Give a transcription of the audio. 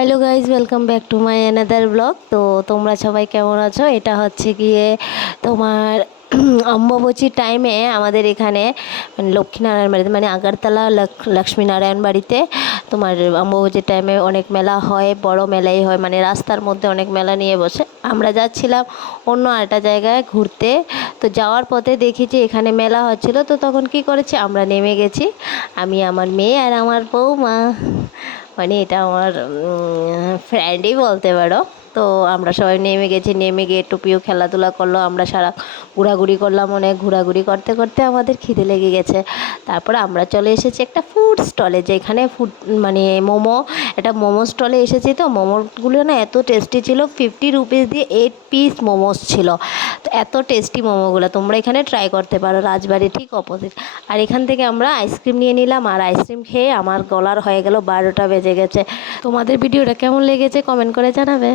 Hello guys, welcome back to my another blog. তো তোমরা সবাই কেমন আছো? এটা হচ্ছে গিয়ে তোমার অম্বুবাচীর টাইমে আমাদের এখানে লক্ষ্মীনারায়ণ বাড়িতে মানে আগরতলা লক্ষ্মীনারায়ণ বাড়িতে তোমার অম্বুবাচীর টাইমে অনেক মেলা হয়, বড় মেলাই হয়, মানে রাস্তার মধ্যে অনেক মেলা নিয়ে বসে। আমরা যাচ্ছিলাম অন্য একটা জায়গায় ঘুরতে, তো যাওয়ার পথে দেখি যে এখানে মেলা হচ্ছিল। তো তখন কি করেছি, আমরা নেমে গেছি, আমি, আমার মেয়ে আর আমার বৌমা, মানে এটা আমার ফ্রেন্ডই বলতে পারো। তো আমরা সবাই নেমে গেছি, নেমে গিয়ে টুপিও খেলাধুলা করলো, আমরা সারা ঘোরাঘুরি করলাম, অনেক ঘোরাঘুরি করতে করতে আমাদের খিদে লেগে গেছে। তারপর আমরা চলে এসেছি একটা ফুড স্টলে, যেখানে ফুড মানে মোমো, একটা মোমো স্টলে এসেছি। তো মোমোগুলো না এত টেস্টি ছিল, 50 রুপিস দিয়ে 8 পিস মোমোস ছিল। তো এত টেস্টি মোমোগুলো তোমরা এখানে ট্রাই করতে পারো, রাজবাড়ি ঠিক অপোজিট। আর এখান থেকে আমরা আইসক্রিম নিয়ে নিলাম, আর আইসক্রিম খেয়ে আমার গলার হয়ে গেল 12টা বেজে গেছে। তোমাদের ভিডিওটা কেমন লেগেছে কমেন্ট করে জানাবে।